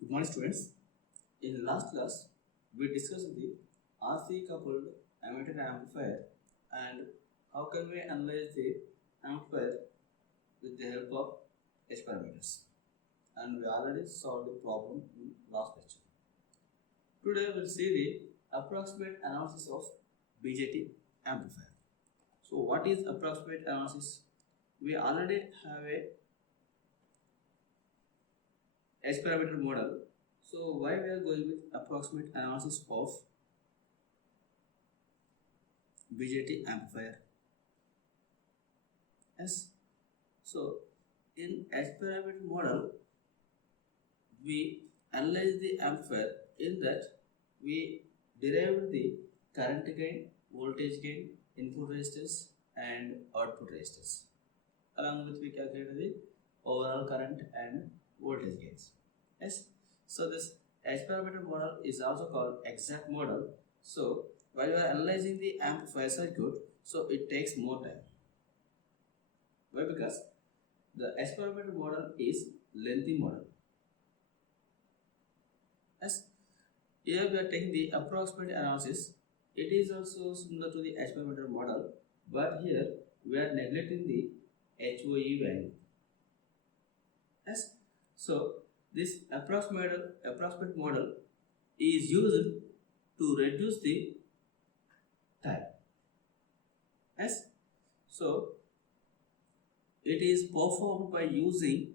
Good morning, students. In last class, we discussed the RC coupled emitter amplifier and how can we analyze the amplifier with the help of H parameters. And we already solved the problem in last lecture. Today, we'll see the approximate analysis of BJT amplifier. So, what is approximate analysis? We already have a H parameter model. So why we are going with approximate analysis of BJT amplifier? Yes. So in H parameter model, we analyze the amplifier. In that, we derive the current gain, voltage gain, input resistance, and output resistance. Along with we calculate the overall current and voltage gains. Yes. So this H parameter model is also called exact model. So while you are analyzing the amplifier circuit, so it takes more time. Why? Because the H parameter model is lengthy model. Yes. Here we are taking the approximate analysis. It is also similar to the H parameter model, but here we are neglecting the HOE value. Yes. So this approximate model is used to reduce the time. Yes. So it is performed by using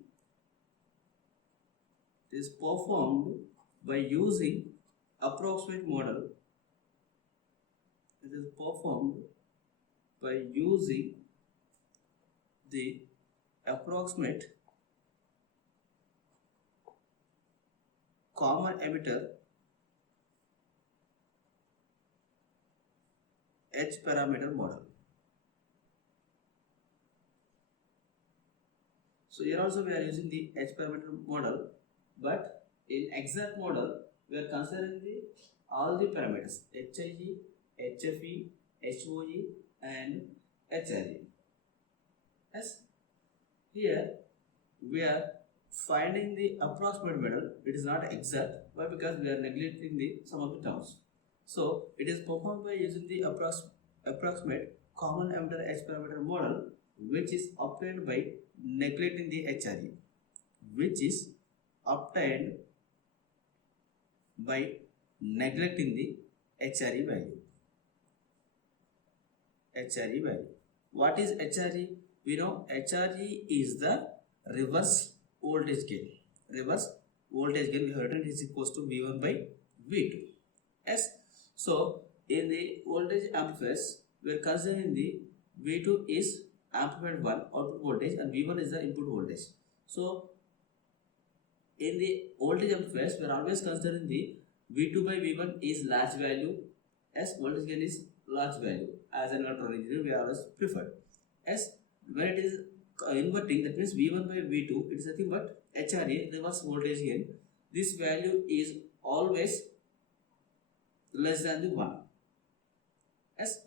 approximate model. It is performed by using the approximate common emitter H parameter model. So here also we are using the H parameter model, but in exact model we are considering all the parameters HIG, HFE, HOE and HRE. Yes, here we are finding the approximate model. It is not exact. Why? Because we are neglecting some of the terms. So it is performed by using the approximate common emitter H parameter model, which is obtained by neglecting the HRE, which is obtained by neglecting the HRE value. HRE value. What is HRE? We know HRE is the reverse voltage gain. Reverse voltage gain we have written is equals to V1 by V2. Yes. So in the voltage amplifiers, we are considering the V2 is amplified 1 output voltage and V1 is the input voltage. So in the voltage amplifiers, we are always considering the V2 by V1 is large value. As voltage gain is large value. As an electronic engineer, we are always preferred. As when it is inverting, that means V1 by V2, it is nothing but HRE, reverse voltage gain. This value is always less than the 1. As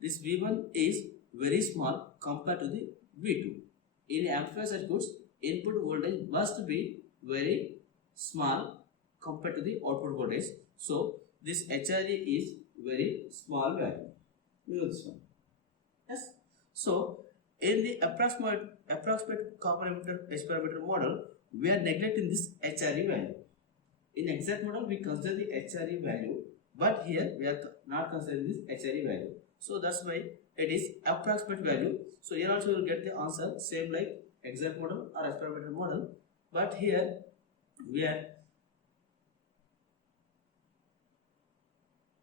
this V1 is very small compared to the V2. In amplifier circuits, input voltage must be very small compared to the output voltage. So this HRE is very small value. You know this one. Yes. So in the approximate common emitter H parameter model, we are neglecting this HRE value. In exact model, we consider the HRE value, but here we are not considering this HRE value. So that's why it is approximate value. So here also you will get the answer same like exact model or H parameter model, but here we are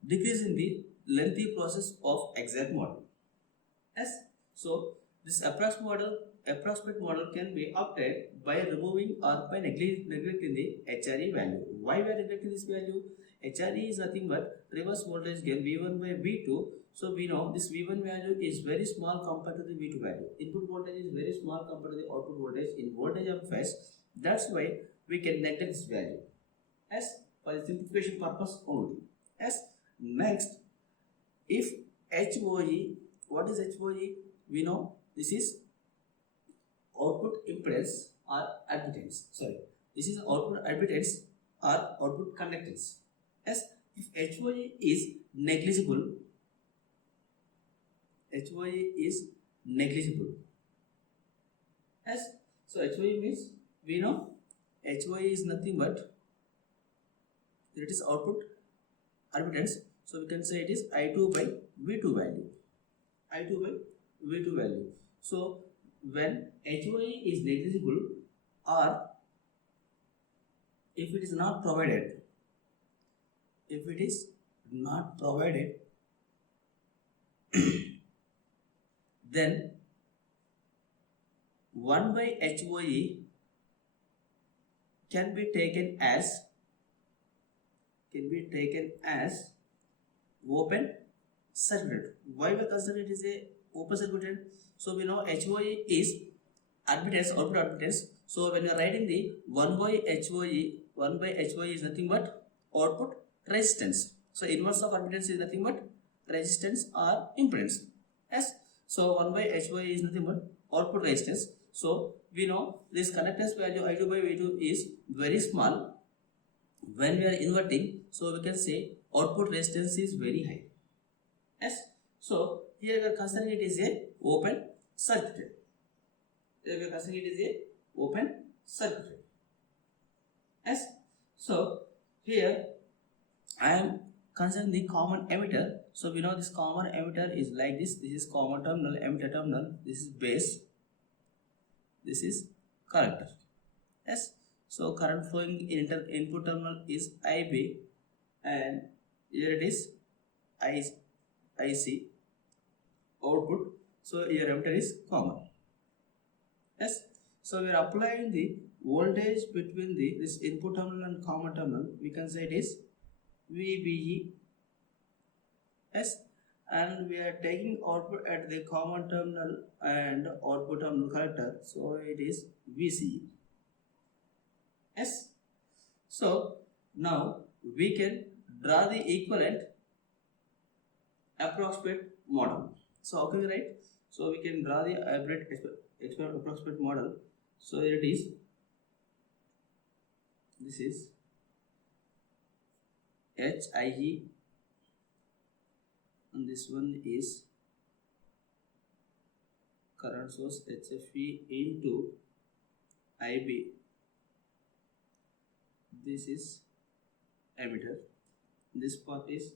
decreasing the lengthy process of exact model. Yes. So this approximate model can be obtained by removing or by neglecting the HRE value. Why we are neglecting this value? HRE is nothing but reverse voltage gain V1 by V2. So we know this V1 value is very small compared to the V2 value. Input voltage is very small compared to the output voltage in voltage amplifiers. That's why we can neglect this value. As for the simplification purpose only. As next, if HOE, what is HOE? We know this is output impedance or admittance. Sorry, this is output admittance or output conductance. Yes, if HOE is negligible, HOE is negligible. Yes, so HOE means we know HOE is nothing but it is output admittance. So we can say it is I2 by V2 value. I2 by V2 value. So when HOE is negligible or if it is not provided, then 1 by HOE can be taken as open circuit. Why we consider it is a open circuit? So we know HOE is admittance, output admittance. So when you are writing the 1 by HOE is nothing but output resistance. So inverse of admittance is nothing but resistance or impedance. Yes. So 1 by HOE is nothing but output resistance. So we know this conductance value I2 by V2 is very small. When we are inverting, so we can say output resistance is very high. Yes. So here we are considering it is a open circuit. Here we are considering it is a open circuit. Yes. So here I am considering the common emitter. So we know this common emitter is like this. This is common terminal, emitter terminal. This is base. This is collector. Yes. So current flowing input terminal is IB, and here it is IC output. So here emitter is common. Yes. So we are applying the voltage between this input terminal and common terminal. We can say it is VBE. Yes. And we are taking output at the common terminal and output terminal collector. So it is VCE. Yes. So now we can draw the equivalent approximate model. So how can we write? So we can draw the approximate model. So here it is. This is HIE, and this one is current source HFE into IB. This is emitter. This part is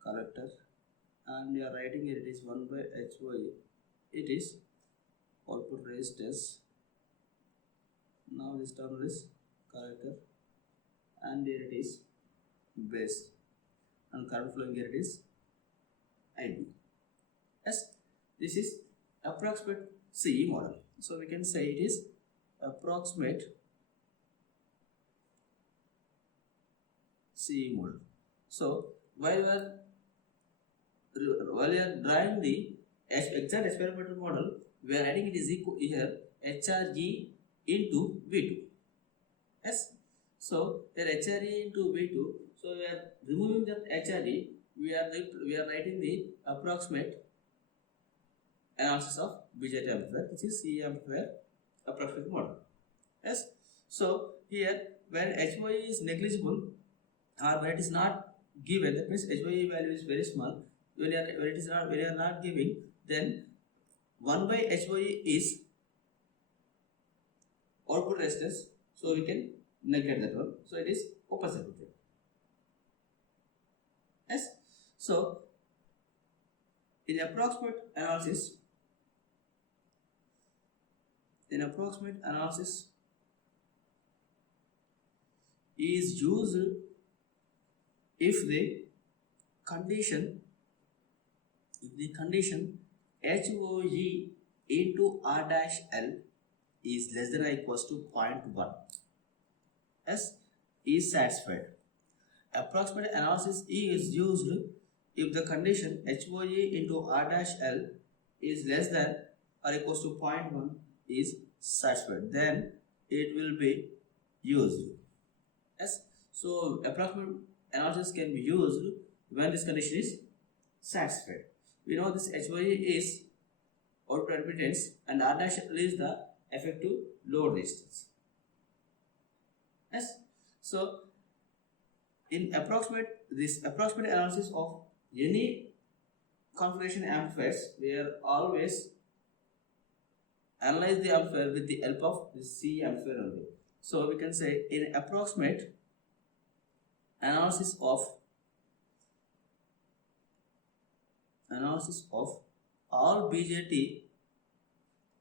collector, and we are writing here it is 1 by HOE. It is output resistance. Now this terminal is collector, and here it is base, and current flowing here it is IB. Yes, this is approximate CE model. So we can say it is approximate CE model. So while we are drawing the exact experimental model, we are adding it is equal here HRE into V2. Yes. So here HRE into V2. So we are removing the HRE. We are writing the approximate analysis of BJT amplifier, which is CE amplifier approximate model. Yes. So here when HOE is negligible or when it is not given, that means HOE value is very small. When we are not giving, then 1 by HOE is output resistance. So we can neglect that one. So it is open circuit. Yes. So in approximate analysis is used if the condition HOE into R dash L is less than or equals to 0.1. S is satisfied. Approximate analysis is used if the condition HOE into R dash L is less than or equals to 0.1 is satisfied. Then it will be used. Yes. So approximate analysis can be used when this condition is satisfied. We know this HOE is output admittance and R dash L is the effective load resistance. Yes. So In this approximate analysis of any configuration amplifiers, we are always analyze the amplifier with the help of the C amplifier only. So we can say in approximate analysis of all BJT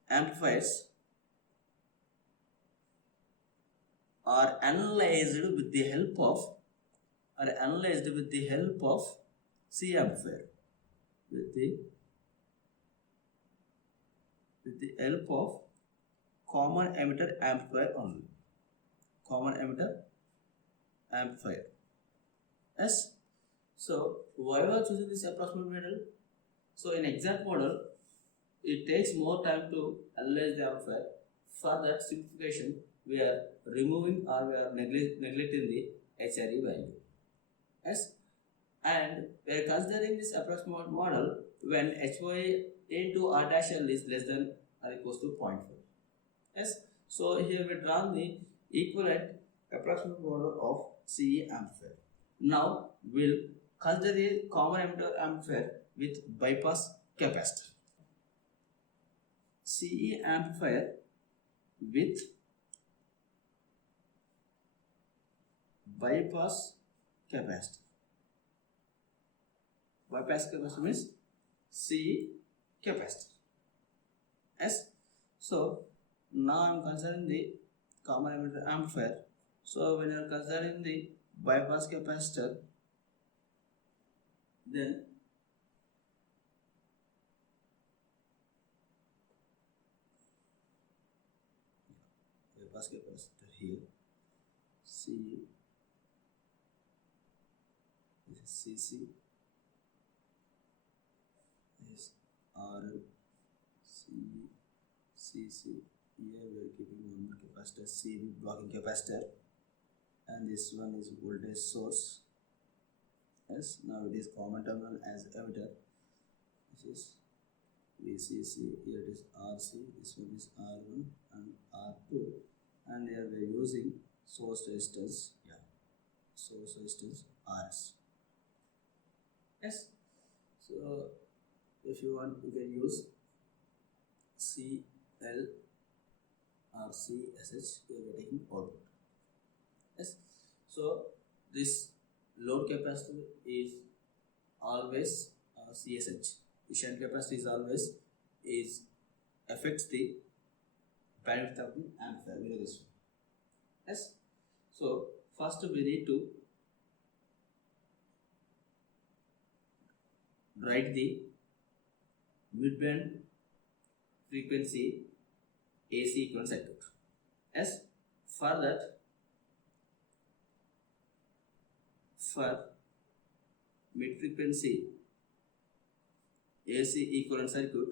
amplifiers are analyzed with the help of C amplifier with the help of common emitter amplifier only. Common emitter amplifier. Yes. So why we are choosing this approximate model? So in exact model, it takes more time to analyze the amplifier. For that simplification, we are removing or we are neglecting the HRE value. Yes. And we are considering this approximate model when HY into R dash L is less than or equals to 0.4. Yes. So here we draw the equivalent approximate model of CE amplifier. Now we'll consider the common emitter amplifier with bypass capacitor. CE amplifier with bypass capacitor. Bypass capacitor means CE capacitor. Yes. So now I am considering the common emitter amplifier. So when you are considering the bypass capacitor, then bypass capacitor here C, this is CC, this is RL, CC. Here we are keeping one more capacitor CV blocking capacitor, and this one is voltage source. Yes, now it is common terminal as emitter. This is VCC, here it is RC, this one is R1 and R2, and here we are using source resistance, source resistance RS. Yes, so if you want, you can use CL or CSH, you are getting output. Yes, so this load capacitor is always CSH. The shunt capacitor is always affects the bandwidth of the amplifier. We know this one. Yes. So first we need to write the midband frequency AC equivalent circuit. Yes. For that, for mid frequency AC equivalent circuit,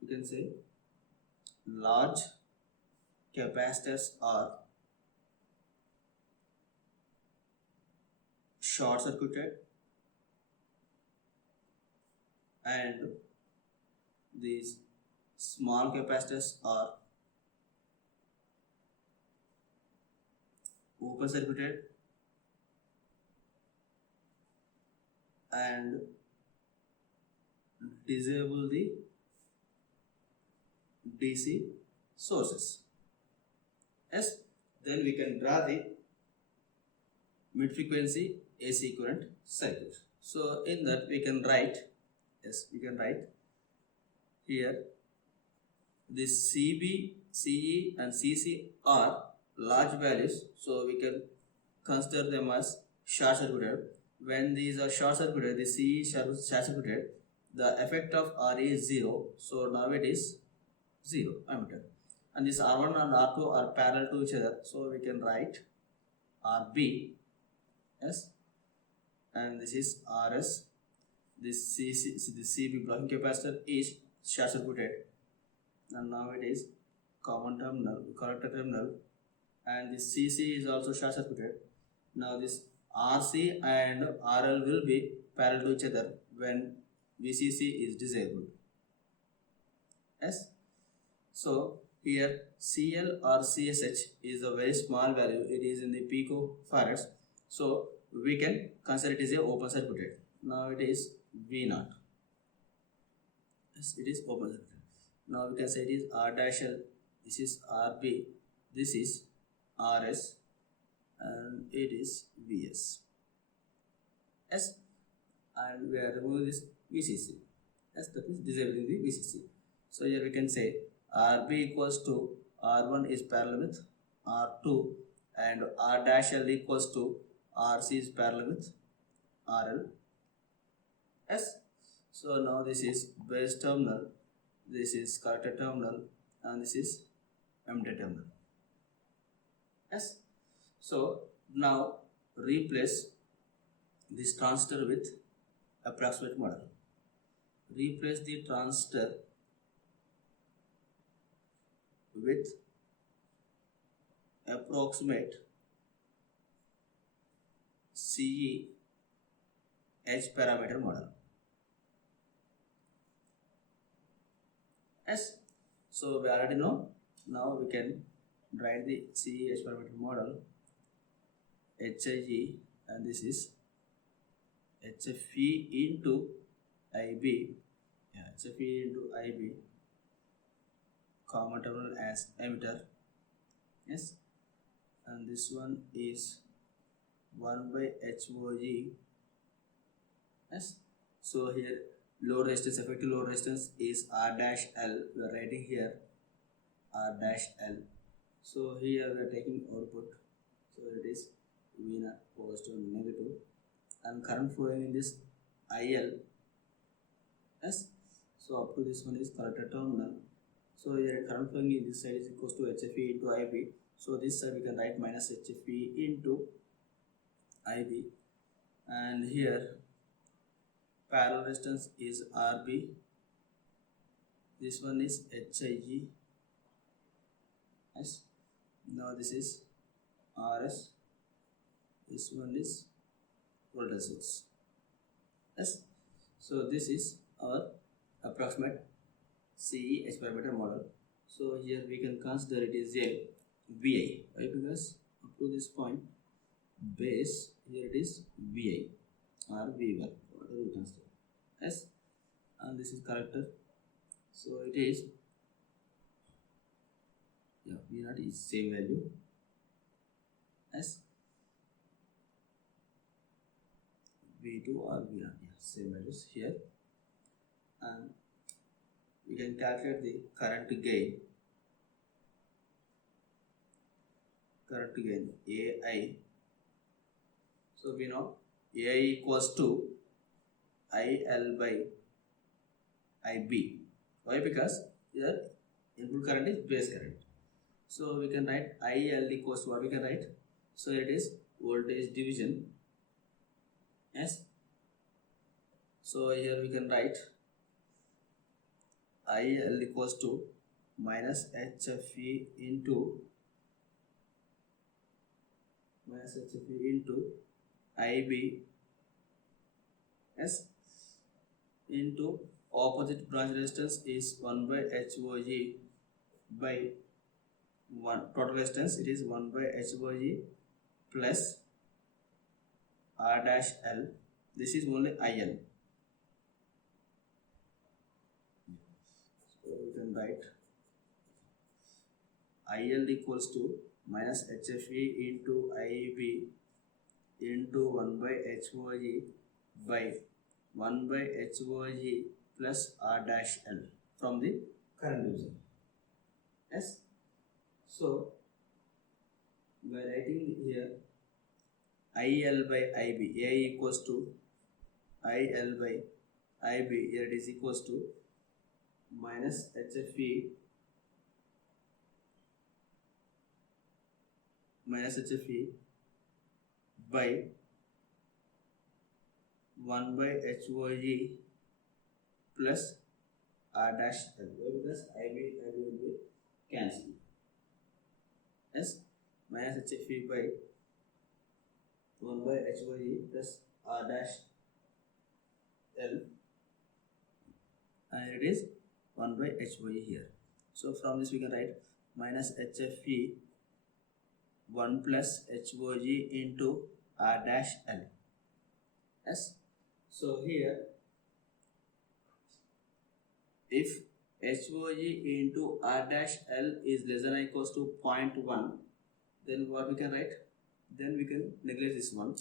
you can say large capacitors are short circuited and these small capacitors are open circuited and disable the DC sources. Yes, then we can draw the mid frequency AC equivalent circuit. So in that we can write, here this CB, CE and CC are large values, so we can consider them as short circuited. When these are short circuited, the CE is short circuited, the effect of RE is 0, so now it is 0 ammeter, and this R1 and R2 are parallel to each other, so we can write RB, yes, and this is RS. This CB blocking capacitor is short circuited, and now it is common terminal, collector terminal, and this CC is also short circuited. Now this RC and RL will be parallel to each other when VCC is disabled. Yes. So Here CL or CSH is a very small value. It is in the picofarads. So we can consider it is a open circuited. Now it is V naught. Yes, it is open circuited. Now we can say it is R dash L. This is RB. This is RS, and it is VS. Yes, and we are removing this VCC. Yes, that means disabling the VCC. So here we can say RB equals to R1 is parallel with R2, and R dash L equals to RC is parallel with RL. Yes. So now this is base terminal, this is collector terminal, and this is empty terminal. Yes. So now replace this transistor with approximate model. Replace the transistor with approximate CE H parameter model. Yes. So we already know. Now we can write the CE H parameter model. HIG, and this is HFE into IB. Yeah, HFE into IB. Common terminal as emitter. Yes. And this one is 1 by HOG. Yes. So here load resistance, effective load resistance is R dash L. We are writing here R dash L. So here we are taking output. So it is V naught positive and negative, and current flowing in this IL. Yes. So up to this one is collector terminal. So here current flowing in this side is equals to HFE into IB. So this side we can write minus HFE into IB, and here parallel resistance is RB. This one is HIG. Yes. Now this is RS. This one is voltage source. Yes. So this is our approximate CE H parameter model. So here we can consider it is a VI. Why? Because up to this point base, here it is VI or V1, whatever you consider. Yes. And this is collector. So it is, yeah, V naught is same value. Yes. V2 or V naught, yeah, same values here. And we can calculate the current gain. Current gain AI. So we know AI equals to IL by IB. Why? Because here input current is base current. So we can write IL equals to what we can write. So it is voltage division. Yes. So here we can write IL equals to minus HFE into IB. Yes. Into opposite branch resistance is 1 by HOG by 1. Total resistance it is 1 by HOG plus R dash L. This is only IL. So we can write IL equals to minus HFE into IB into 1 by HOG by 1 by HOG plus R dash L from the current division. Yes. So by writing here IL by IB, A equals to IL by IB, here it is equals to minus HFE by 1 by HOG plus R dash L, because IB will be cancelled. Yes, minus HFE by 1 by HOG plus R dash L, and it is 1 by HOG here. So from this we can write minus HFE 1 plus HOG into R dash L. Yes. So here, if HOG into R dash L is less than or equals to 0.1, then what we can write? Then we can neglect this one.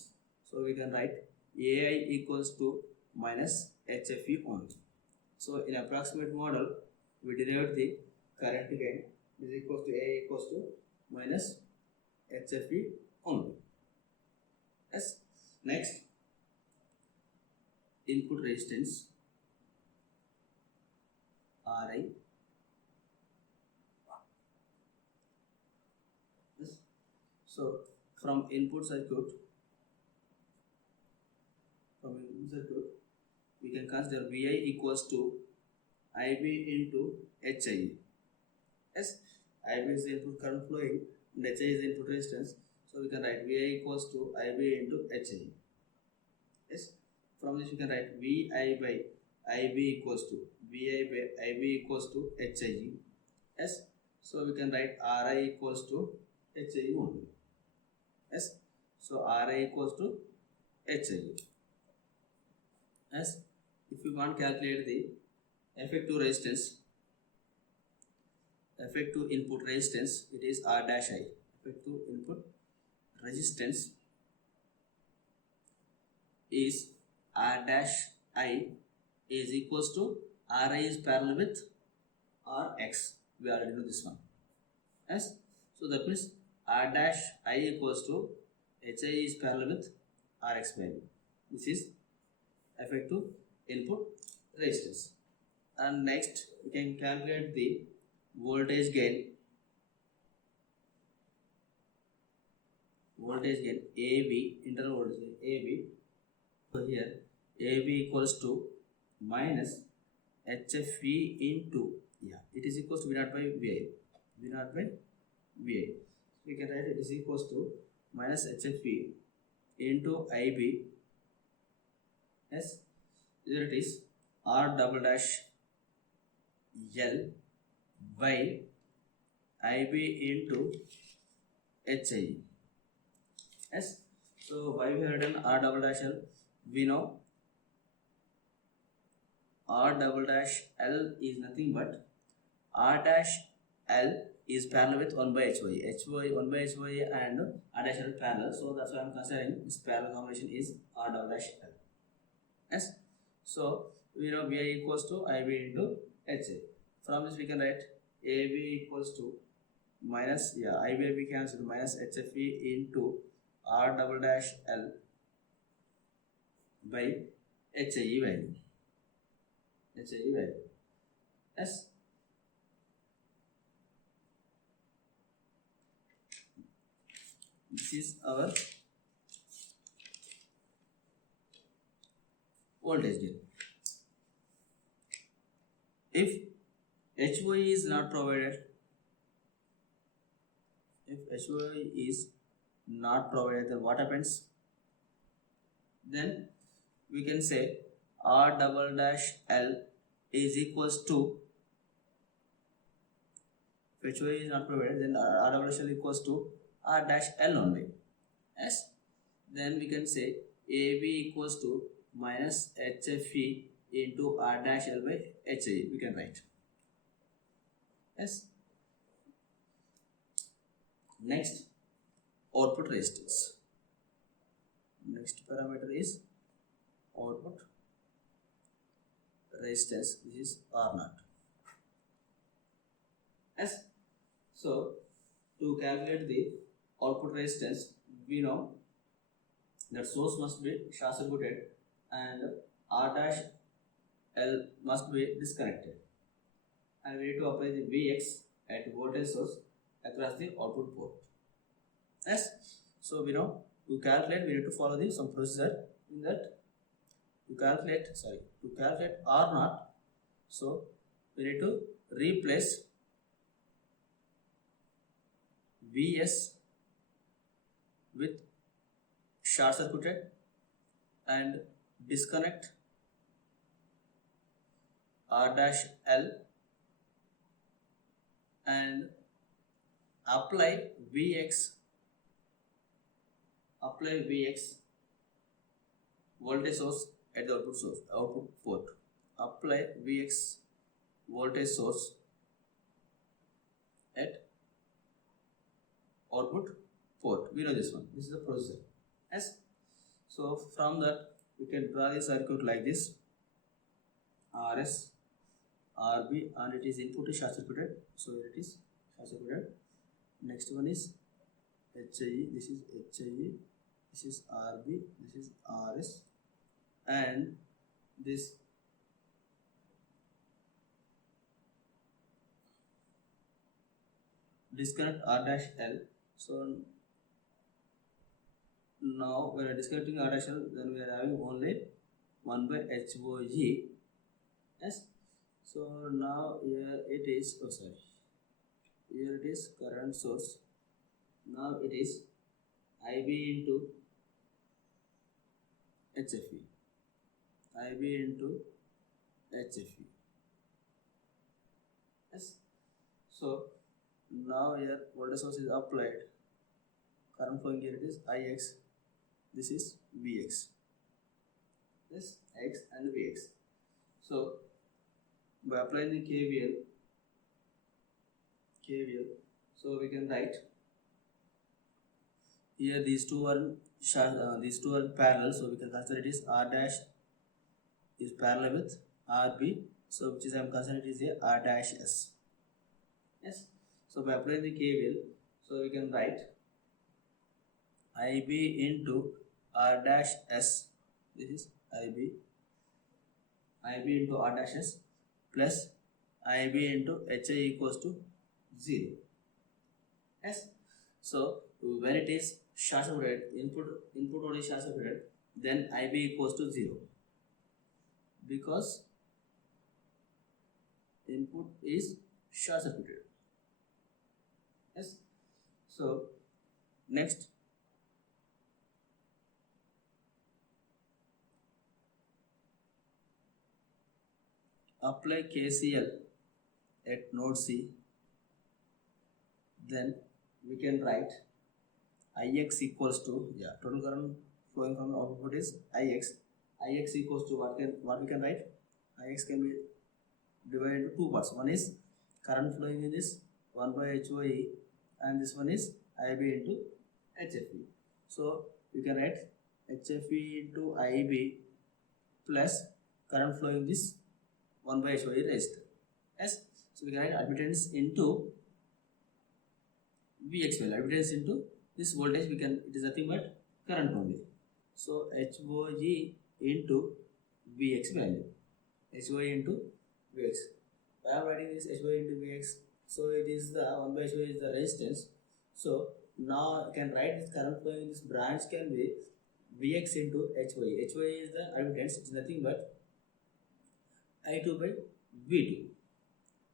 So we can write AI equals to minus HFE only. So in approximate model, we derived the current gain is equals to AI equals to minus HFE only. Yes. Next, input resistance Ri. Yes. So from input circuit, we can consider Vi equals to Ib into HI. Yes, Ib is the input current flowing and HI is the input resistance. So we can write Vi equals to Ib into HI. Yes, from this we can write Vi by Ib equals to Vi by Ib equals to HI. Yes, so we can write Ri equals to HI only. Yes, so Ri equals to HI. Yes, if you want to calculate the effective resistance, effective input resistance, it is R dash I. Effective input resistance is R dash I is equals to Ri is parallel with Rx. We already know this one. Yes, so that means R dash I equals to Hi is parallel with Rx value. This is effective input resistance. And next we can calculate the voltage gain. AV, internal voltage gain AV. So here AV equals to minus HFE into, it is equals to V naught by VI. V naught by VI. We can write it is equals to minus HFE into IB. Yes, here it is R double dash L by IB into HI. Yes, so why we have written R double dash L? We know R double dash L is nothing but R dash L is parallel with 1 by HY. 1 by HY and R dash L parallel. So that's why I'm considering this parallel combination is R double dash L. Yes, so we know Vi equals to IB into HA. From this we can write AB equals to minus, IB we cancel minus HFE into R double dash L by HAE value. Yes. This is our voltage gain. If HY is not provided, then what happens? Then we can say R double dash L is equals to, if HY is not provided, then R double dash L equals to R dash L only. Yes, then we can say AB equals to minus HFE into R dash L by HI. We can write. Yes. Next, output resistance. Next parameter is output resistance. This is R naught. Yes. So to calculate the output resistance, we know that source must be short circuited and R dash L must be disconnected, and we need to apply the Vx at voltage source across the output port. Yes, so we know to calculate we need to follow some procedure in that. To calculate R naught, so we need to replace Vs with short circuited and disconnect R dash L and apply Vx, apply Vx voltage source at the output port. Apply Vx voltage source at output port. We know this one. This is the procedure. Yes. So from that we can draw the circuit like this. RS, RB, and it is input is short circuited. So it is short circuited. Next one is HIE. This is HIE. This is RB. This is RS, and this disconnect R dash L. So now when we are disconnecting R dash L, then we are having only 1 by HOE. Yes. So now here it is, oh sorry, here it is current source. Now it is IB into HFE, IB into HFE. Yes. So now here voltage source is applied, current flowing here it is Ix, this is Vx, this X and Vx. So by applying the KVL, so we can write here these two are parallel, so we can consider it is R dash is parallel with RB, so which is I am considering it is a R dash S. Yes. So by applying the KVL, so we can write IB into R dash S, this is IB into R dash S plus IB into HI equals to 0. Yes. So when it is short circuited, input only short circuited, then IB equals to 0 because input is short circuited. Yes. So next apply KCL at node C, then we can write Ix equals to, total current flowing from the output is Ix. Ix equals to what we can write? Ix can be divided into two parts. One is current flowing in this 1 by HOE, and this one is IB into HFE. So we can write HFE into IB plus current flowing this 1 by HOE raised. Yes. So we can write admittance into Vx value, admittance into this voltage, we can, it is nothing but current only. So HOE into Vx value, HOE into Vx. I am writing this HOE into Vx, so it is the 1 by HOE is the resistance. So now I can write this current flowing in this branch can be Vx into HOE. HOE is the admittance, it is nothing but I2 by V2.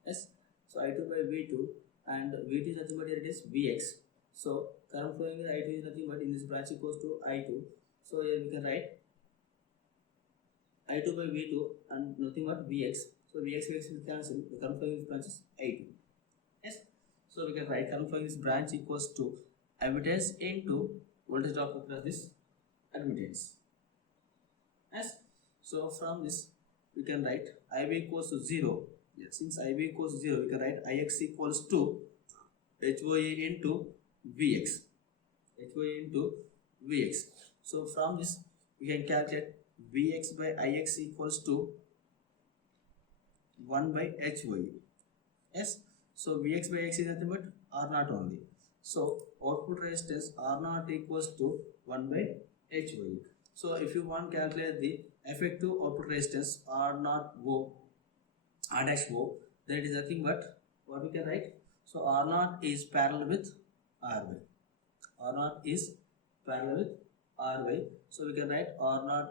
Yes. So I2 by V2, and V2 is nothing but here it is Vx. So current flowing in I2 is nothing but in this branch equals to I2. So here we can write I2 by V2 and nothing but Vx. So Vx will cancel. The current flowing in this branch is I2. Yes. So we can write current flowing in this branch equals to admittance into voltage drop across this admittance. Yes. So from this we can write IB equals to 0. Yes. Since IB equals to 0, we can write Ix equals to HOE into Vx. HOE into Vx. So from this we can calculate Vx by Ix equals to 1 by HOE. Yes. So Vx by X is nothing but R0 only. So output resistance R0 equals to 1 by HOE. So if you want to calculate the effective output resistance R0 R dash O, then it is nothing but what we can write. So R0 is parallel with Ry. R0 is parallel with Ry. So we can write R0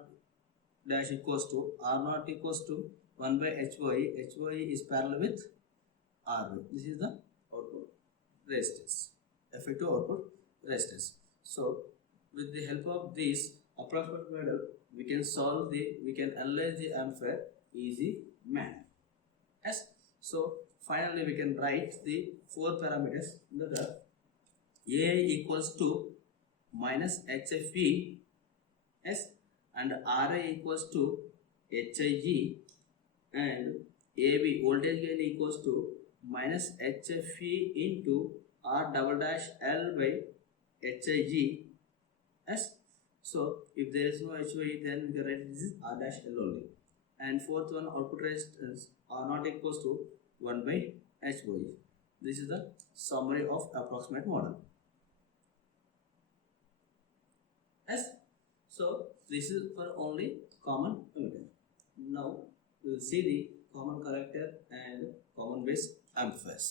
dash equals to R0 equals to 1 by HOE. HOE is parallel with Ry. This is the output resistance, effective output resistance. So with the help of this approximate model, we can analyze the amplifier easy manner. Yes. So finally we can write the 4 parameters in the graph. A equals to minus HFE S and RA equals to HIG and AB voltage gain equals to minus HFE into R double dash L by HIG S. So if there is no HIG, then we can write this is R dash L only. And fourth one, output resistance R not equals to 1 by HY. This is the summary of approximate model. Yes. So this is for only common emitter. Now we will see the common collector and common base amplifiers.